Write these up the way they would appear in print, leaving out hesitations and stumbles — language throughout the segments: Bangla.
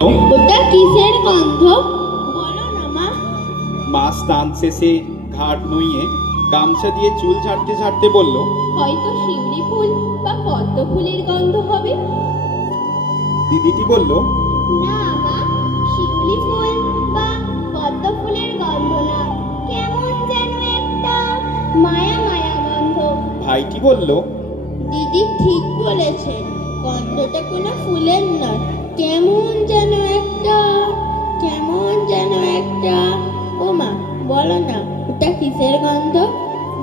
ওটা কিসের গন্ধ? বলো না মা। মা স্নান শেষে ঘাট নুইয়ে গামছা দিয়ে চুল ঝাড়তে ঝাড়তে বলল, হয়তো শিউলি ফুল বা পদ্ম ফুলের গন্ধ হবে। দিদিটি বলল, না মা, শিউলি ফুল বা পদ্ম ফুলের গন্ধ না, কেমন যেন একটা মায়া মায়া গন্ধ। ভাইটি বলল, দিদি ঠিক বলেছেন, গন্ধটা কোনো ফুলের নয়, কেমন যেন একটা। ও মা, বলো না ওটা কিসের গন্ধ?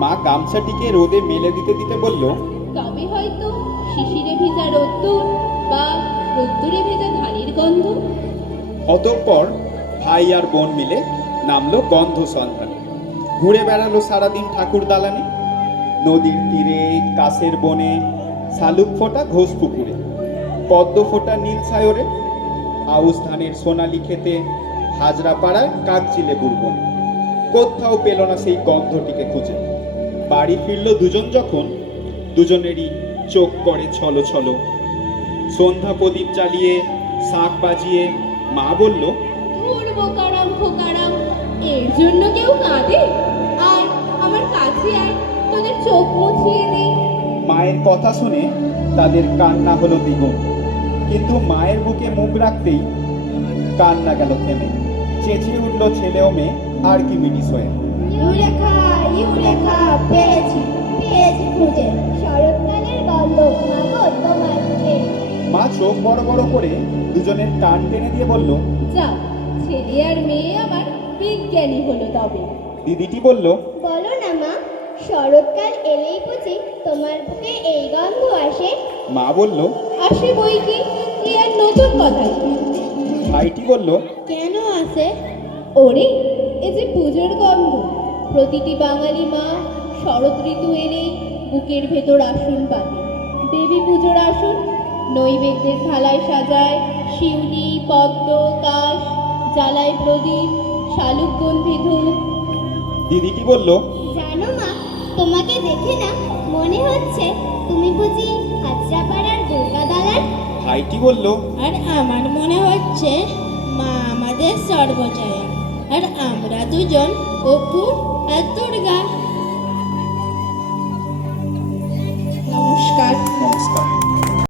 মা গামছাটিকে রোদে মেলে দিতে দিতে বলল, তবে হয়তো শিশিরে ভেজা রোদ্দুর বা রোদ্দুরে ভেজা ধানের গন্ধ। অতঃপর ভাই আর বোন মিলে নামলো গন্ধ সন্ধানে। ঘুরে বেড়ালো সারাদিন ঠাকুর দালানে, নদীর তীরে, কাছের বনে, শালুক ফোটা ঘোষ পুকুরে, পদ্ম ফোটা নীল সায়রে, আউশ ধানের সোনালি খেতে, হাজরা পাড়ায় কাকচিলে বুড়বন। কোথাও পেল না সেই গন্ধটিকে খুঁজে। বাড়ি ফিরল দুজন যখন, দুজনেরই চোখ করে ছলো ছলো। সন্ধ্যা প্রদীপ জ্বালিয়ে, শাঁখ বাজিয়ে মা বলল, ধুর বোকারাম ফোকারাম, এর জন্য কেউ কাঁদে? আয় আমার কাছে আয়, তোদের চোখ মুছিয়ে দিই। মায়ের কথা শুনে তাদের কান্না হলো দ্বিগুণ, কিন্তু মায়ের বুকে মুখ রাখতেই কান্না গেল থেমে। চেঁচিয়ে উঠল ছেলে ও মেয়ে আর কি মিটিস হয়ে। ইউরেকা, পেয়েছি খুঁজে, শরৎকালের গন্ধ, মাগো তোমার মুখে। মা চোখ বড় বড় করে দুজনের কান টেনে দিয়ে বলল, যাক, ছেলে আর মেয়ে আমার বিজ্ঞানী হলো তবে। দিদিটি বলল, বলো না মা, শরৎকাল এলেই বুঝি তোমার বুকে এই গন্ধ আসে? মা বলল, আসে বই কি, কি আর নতুন কথা কি? ভাইটি বলল, কেন আসে? ওরে, এ যে পুজোর গন্ধ। প্রতিটি বাঙালি মা শরৎ ঋতু এলেই বুকের ভেতর আসন পাতে। দেবী পুজোর আসন, নৈবেদ্যের থালায় সাজায় শিউলি, পদ্ম, কাশ, জ্বালায় প্রদীপ, শালুকগন্ধি ধূপ। দিদিটি বলল, জানো মা, তোমাকে দেখে না মনে হচ্ছে তুমি বুঝি হাজরাপাড়ার দুর্গা দালান? ভাইটি বলল, আর আমার মনে হচ্ছে মা আমাদের সর্বজয়া, আর আমরা দুজন অপু আর দুর্গা। নমস্কার। নমস্কার।